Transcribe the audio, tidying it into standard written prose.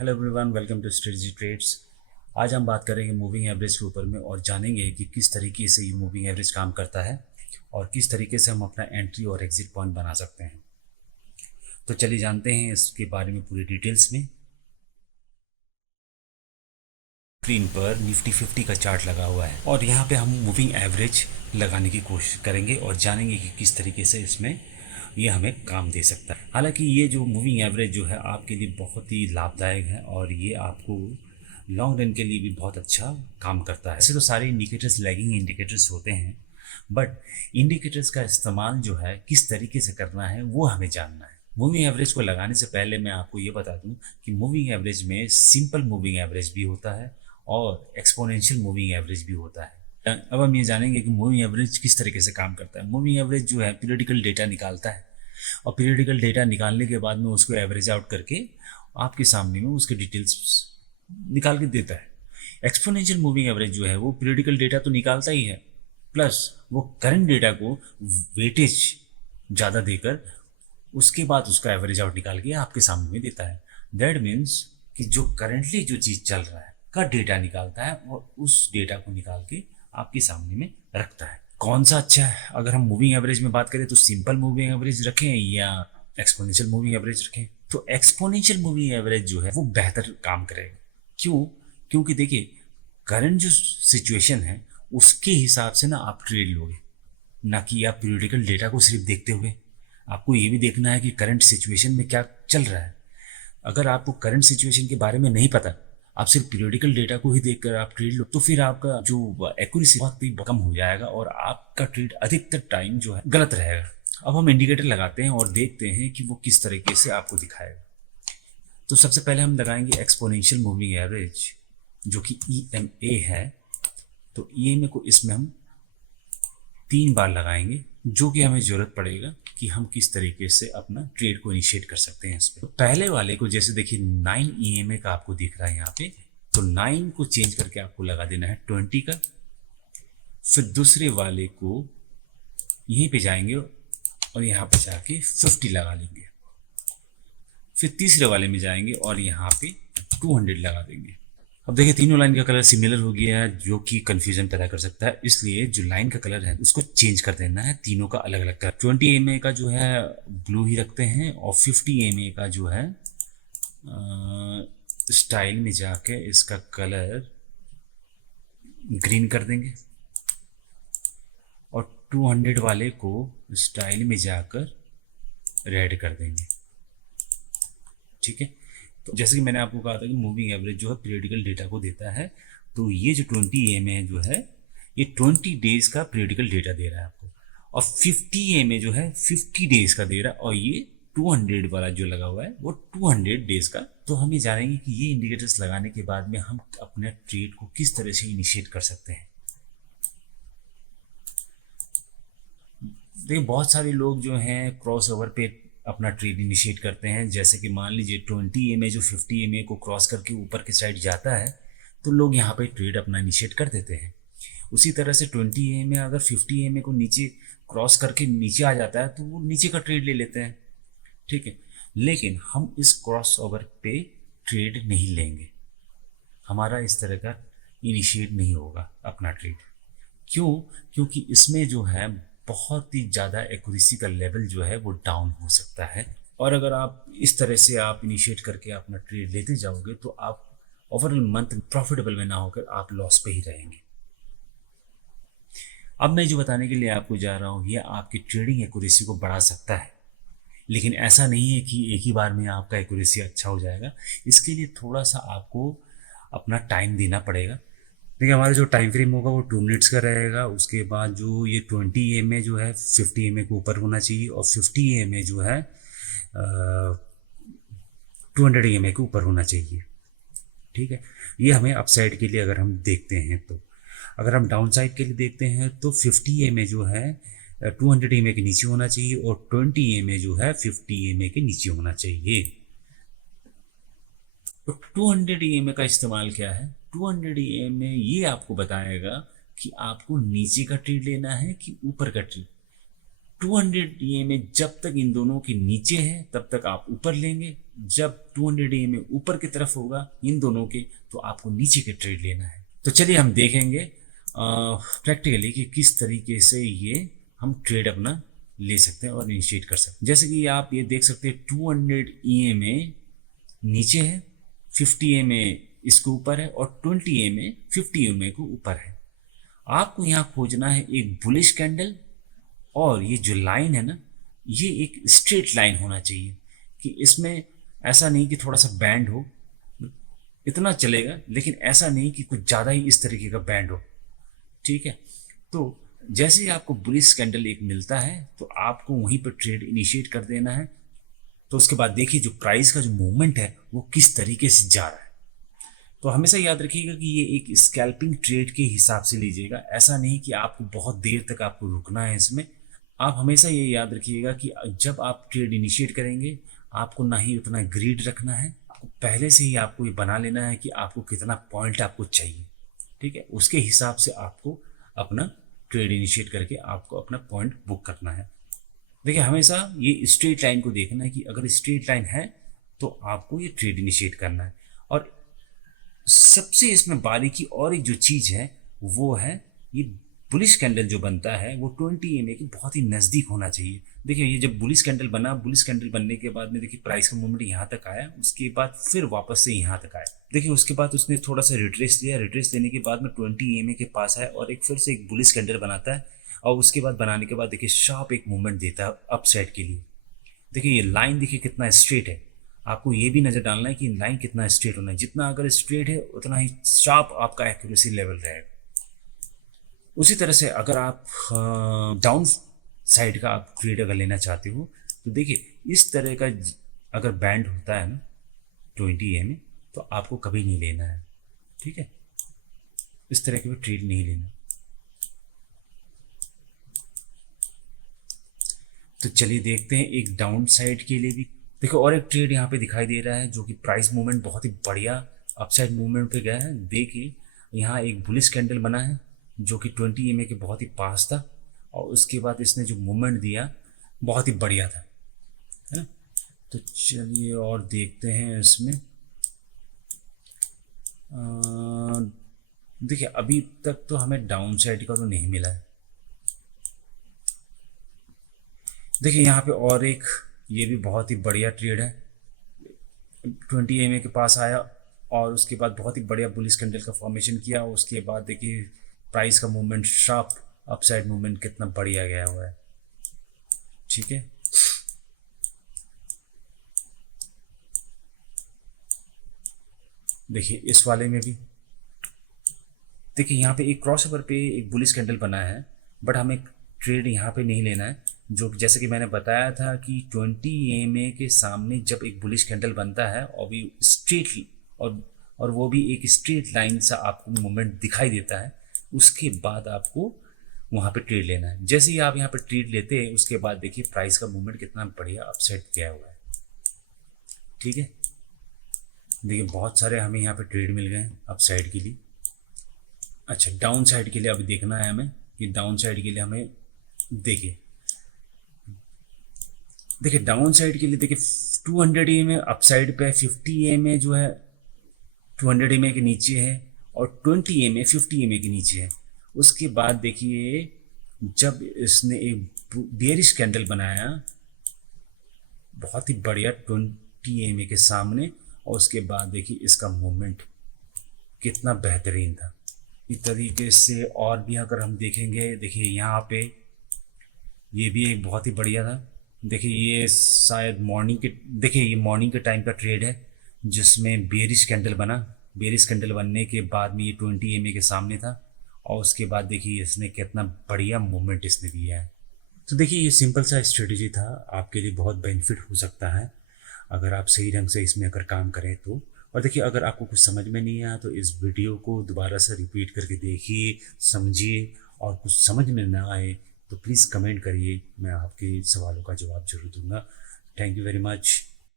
Hello everyone, welcome to strategy trades. आज हम बात करेंगे मूविंग एवरेज के ऊपर में और जानेंगे कि किस तरीके से ये मूविंग एवरेज काम करता है और किस तरीके से हम अपना एंट्री और एग्जिट पॉइंट बना सकते हैं। तो चलिए जानते हैं इसके बारे में पूरी डिटेल्स में। स्क्रीन पर निफ्टी 50 का चार्ट लगा हुआ है और यहाँ पे हम मूविंग एवरेज लगाने की कोशिश करेंगे और जानेंगे कि किस तरीके से इसमें ये हमें काम दे सकता है। हालांकि ये जो मूविंग एवरेज जो है आपके लिए बहुत ही लाभदायक है और ये आपको लॉन्ग रन के लिए भी बहुत अच्छा काम करता है। ऐसे तो सारे इंडिकेटर्स लैगिंग इंडिकेटर्स होते हैं, बट इंडिकेटर्स का इस्तेमाल जो है किस तरीके से करना है वो हमें जानना है। मूविंग एवरेज को लगाने से पहले मैं आपको ये बता दूं कि मूविंग एवरेज में सिंपल मूविंग एवरेज भी होता है और एक्सपोनेंशियल मूविंग एवरेज भी होता है। अब हम ये जानेंगे कि मूविंग एवरेज किस तरीके से काम करता है। मूविंग एवरेज जो है पीरियडिकल डेटा निकालता है और पीरियडिकल डेटा निकालने के बाद में उसको एवरेज आउट करके आपके सामने में उसके डिटेल्स निकाल के देता है। एक्सपोनेंशियल मूविंग एवरेज जो है वो पीरियडिकल डेटा तो निकालता ही है, प्लस वो करंट डेटा को वेटेज ज़्यादा देकर उसके बाद उसका एवरेज आउट निकाल के आपके सामने में देता है। दैट मीन्स कि जो करंटली जो चीज़ चल रहा है का डेटा निकालता है और उस डेटा को निकाल के आपके सामने में रखता है। कौन सा अच्छा है? अगर हम मूविंग एवरेज में बात करें तो सिंपल मूविंग एवरेज रखें या एक्सपोनेंशियल मूविंग एवरेज रखें? तो एक्सपोनेंशियल मूविंग एवरेज जो है वो बेहतर काम करेगा। क्यों? क्योंकि देखिए, करंट जो सिचुएशन है उसके हिसाब से ना आप ट्रेड लोगे, ना कि आप पीरियडिकल डेटा को सिर्फ देखते हुए। आपको ये भी देखना है कि करंट सिचुएशन में क्या चल रहा है। अगर आपको करंट सिचुएशन के बारे में नहीं पता, आप सिर्फ पीरियडिकल डेटा को ही देखकर आप ट्रेड लो, तो फिर आपका जो एक्यूरेसी बहुत ही कम हो जाएगा और आपका ट्रेड अधिकतर टाइम जो है गलत रहेगा। अब हम इंडिकेटर लगाते हैं और देखते हैं कि वो किस तरीके से आपको दिखाएगा। तो सबसे पहले हम लगाएंगे एक्सपोनेंशियल मूविंग एवरेज जो कि EMA है। तो EMA को इसमें हम 3 बार लगाएंगे, जो कि हमें जरूरत पड़ेगा कि हम किस तरीके से अपना ट्रेड को इनिशिएट कर सकते हैं इस पे। तो पहले वाले को जैसे देखिए 9 EMA का आपको दिख रहा है यहाँ पे, तो 9 को चेंज करके आपको लगा देना है 20 का। फिर दूसरे वाले को यहीं पे जाएंगे और यहाँ पे जाके 50 लगा लेंगे। फिर तीसरे वाले में जाएंगे और यहाँ पे 200 लगा देंगे। अब देखिए तीनों लाइन का कलर सिमिलर हो गया है, जो कि कंफ्यूजन पैदा कर सकता है, इसलिए जो लाइन का कलर है उसको चेंज कर देना है, तीनों का अलग अलग कलर। 20 EMA का जो है ब्लू ही रखते हैं और 50 EMA का जो है स्टाइल में जाके इसका कलर ग्रीन कर देंगे और 200 वाले को स्टाइल में जाकर रेड कर देंगे। ठीक है, तो जैसे कि मैंने आपको कहा था कि मूविंग एवरेज जो है पीरियडिकल डेटा को देता है, तो ये जो 20 EMA जो है ये 20 डेज का पीरियडिकल डेटा दे रहा है आपको, और 50 EMA जो है 50 डेज का दे रहा है, और ये 200 वाला जो लगा हुआ है वो 200 डेज का। तो हम ये जानेंगे कि ये इंडिकेटर्स लगाने के बाद में हम अपने ट्रेड को किस तरह से इनिशिएट कर सकते हैं। देखिए बहुत सारे लोग जो हैं क्रॉस ओवर पे अपना ट्रेड इनिशिएट करते हैं। जैसे कि मान लीजिए 20 EMA जो 50 EMA को क्रॉस करके ऊपर की साइड जाता है, तो लोग यहाँ पे ट्रेड अपना इनिशिएट कर देते हैं। उसी तरह से 20 EMA अगर 50 EMA को नीचे क्रॉस करके नीचे आ जाता है तो वो नीचे का ट्रेड ले लेते हैं। ठीक है, लेकिन हम इस क्रॉस ओवर पे ट्रेड नहीं लेंगे, हमारा इस तरह का इनिशिएट नहीं होगा अपना ट्रेड। क्यों? क्योंकि इसमें जो है बहुत ही ज़्यादा एक्यूरेसी का लेवल जो है वो डाउन हो सकता है, और अगर आप इस तरह से आप इनिशिएट करके अपना ट्रेड लेते जाओगे तो आप ओवरऑल मंथ प्रॉफिटेबल में ना होकर आप लॉस पे ही रहेंगे। अब मैं जो बताने के लिए आपको जा रहा हूँ ये आपकी ट्रेडिंग एक्यूरेसी को बढ़ा सकता है, लेकिन ऐसा नहीं है कि एक ही बार में आपका एक्यूरेसी अच्छा हो जाएगा। इसके लिए थोड़ा सा आपको अपना टाइम देना पड़ेगा। देखिए हमारा जो टाइम फ्रेम होगा वो 2 मिनट्स का रहेगा। उसके बाद जो ये 20 EMA जो है 50 EMA के ऊपर होना चाहिए और 50 EMA जो है 200 EMA के ऊपर होना चाहिए। ठीक है, ये हमें अपसाइड के लिए अगर हम देखते हैं तो। अगर हम डाउन साइड के लिए देखते हैं तो 50 EMA जो है 200 EMA के नीचे होना चाहिए और 20 EMA जो है 50 EMA के नीचे होना चाहिए। तो 200 EMA का इस्तेमाल क्या है? 200 EMA ये आपको बताएगा कि आपको नीचे का ट्रेड लेना है कि ऊपर का ट्रेड। 200 EMA जब तक इन दोनों के नीचे है तब तक आप ऊपर लेंगे, जब 200 EMA ऊपर की तरफ होगा इन दोनों के तो आपको नीचे के ट्रेड लेना है। तो चलिए हम देखेंगे प्रैक्टिकली कि किस तरीके से ये हम ट्रेड अपना ले सकते हैं और इनिशिएट कर सकते हैं। जैसे कि आप ये देख सकते हैं 200 EMA नीचे है, 50 EMA इसके ऊपर है और 20 EMA 50 EMA को ऊपर है। आपको यहाँ खोजना है एक बुलिश कैंडल, और ये जो लाइन है ना ये एक स्ट्रेट लाइन होना चाहिए कि इसमें ऐसा नहीं कि थोड़ा सा बैंड हो, इतना चलेगा, लेकिन ऐसा नहीं कि कुछ ज़्यादा ही इस तरीके का बैंड हो। ठीक है, तो जैसे ही आपको बुलिश कैंडल एक मिलता है तो आपको वहीं पर ट्रेड इनिशिएट कर देना है। तो उसके बाद देखिए जो प्राइस का जो मूवमेंट है वो किस तरीके से जा रहा है। तो हमेशा याद रखिएगा कि ये एक स्कैल्पिंग ट्रेड के हिसाब से लीजिएगा, ऐसा नहीं कि आपको बहुत देर तक आपको रुकना है इसमें। आप हमेशा ये याद रखिएगा कि जब आप ट्रेड इनिशिएट करेंगे आपको ना ही उतना ग्रीड रखना है, आपको पहले से ही आपको ये बना लेना है कि आपको कितना पॉइंट आपको चाहिए। ठीक है, उसके हिसाब से आपको अपना ट्रेड इनिशिएट करके आपको अपना पॉइंट बुक करना है। देखिए हमेशा ये स्ट्रेट लाइन को देखना है कि अगर स्ट्रेट लाइन है तो आपको ये ट्रेड इनिशिएट करना है। और सबसे इसमें बारीकी और एक जो चीज़ है वो है ये बुलिश कैंडल जो बनता है वो 20 EMA के बहुत ही नज़दीक होना चाहिए। देखिए ये जब बुलिश कैंडल बना, बुलिश कैंडल बनने के बाद में देखिए प्राइस का मूवमेंट यहाँ तक आया, उसके बाद फिर वापस से यहाँ तक आया। देखिए उसके बाद उसने थोड़ा सा रिट्रेस लिया, रिट्रेस लेने के बाद में 20 EMA के पास आया और एक फिर से एक बुलिश कैंडल बनाता है, और उसके बाद बनाने के बाद देखिए शार्प एक मूवमेंट देता है अप साइड के लिए। देखिए ये लाइन देखिए कितना स्ट्रेट है, आपको ये भी नज़र डालना है कि लाइन कितना स्ट्रेट होना है, जितना अगर स्ट्रेट है उतना ही शार्प आपका एक्यूरेसी लेवल रहेगा। उसी तरह से अगर आप डाउन साइड का आप ट्रेड अगर लेना चाहते हो तो देखिए इस तरह का अगर बैंड होता है ना 20 EMA तो आपको कभी नहीं लेना है। ठीक है, इस तरह के ट्रेड नहीं लेना। तो चलिए देखते हैं एक डाउन साइड के लिए भी। देखो और एक ट्रेड यहाँ पे दिखाई दे रहा है जो कि प्राइस मूवमेंट बहुत ही बढ़िया अपसाइड मूवमेंट पे गया है। देखिए यहाँ एक बुलिश कैंडल बना है जो कि 20 EMA के बहुत ही पास था, और उसके बाद इसने जो मूवमेंट दिया बहुत ही बढ़िया था, है ना। तो चलिए और देखते हैं इसमें। देखिए अभी तक तो हमें डाउन साइड का तो नहीं मिला है। देखिए यहाँ पे और एक ये भी बहुत ही बढ़िया ट्रेड है, 20 EMA के पास आया और उसके बाद बहुत ही बढ़िया बुलिश कैंडल का फॉर्मेशन किया। उसके बाद देखिए प्राइस का मूवमेंट शार्प अपसाइड मूवमेंट कितना बढ़िया गया हुआ है। ठीक है, देखिए इस वाले में भी देखिए यहाँ पे एक क्रॉसओवर पे एक बुलिश कैंडल बना है, बट हमें ट्रेड यहाँ पे नहीं लेना है। जो जैसे कि मैंने बताया था कि 20 EMA के सामने जब एक बुलिश कैंडल बनता है और भी स्ट्रेट और वो भी एक स्ट्रेट लाइन सा आपको मूवमेंट दिखाई देता है, उसके बाद आपको वहाँ पे ट्रेड लेना है। जैसे ही आप यहाँ पे ट्रेड लेते हैं उसके बाद देखिए प्राइस का मूवमेंट कितना बढ़िया अपसाइड गया हुआ है। ठीक है, देखिए बहुत सारे हमें यहाँ पे ट्रेड मिल गए हैं अपसाइड के लिए। अच्छा डाउन साइड के लिए अभी देखना है हमें कि डाउन साइड के लिए हमें देखिए डाउन साइड के लिए देखिए 200 EMA अपसाइड पे, 50 EMA जो है 200 EMA के नीचे है और 20 EMA 50 EMA के नीचे है। उसके बाद देखिए जब इसने एक बेयरिश कैंडल बनाया बहुत ही बढ़िया 20 EMA के सामने, और उसके बाद देखिए इसका मूवमेंट कितना बेहतरीन था। इस तरीके से और भी अगर हम देखेंगे, देखिए यहाँ पे ये भी एक बहुत ही बढ़िया था। देखिए ये शायद मॉर्निंग के, देखिए ये मॉर्निंग के टाइम का ट्रेड है जिसमें बेयरिश कैंडल बना। बेयरिश कैंडल बनने के बाद में ये 20 EMA के सामने था और उसके बाद देखिए इसने कितना बढ़िया मूवमेंट इसने दिया है। तो देखिए ये सिंपल सा स्ट्रेटजी था, आपके लिए बहुत बेनिफिट हो सकता है अगर आप सही ढंग से इसमें अगर काम करें तो। और देखिए अगर आपको कुछ समझ में नहीं आया तो इस वीडियो को दोबारा से रिपीट करके देखिए, समझिए, और कुछ समझ में ना आए तो प्लीज़ कमेंट करिए, मैं आपके सवालों का जवाब जरूर दूंगा। Thank you very much.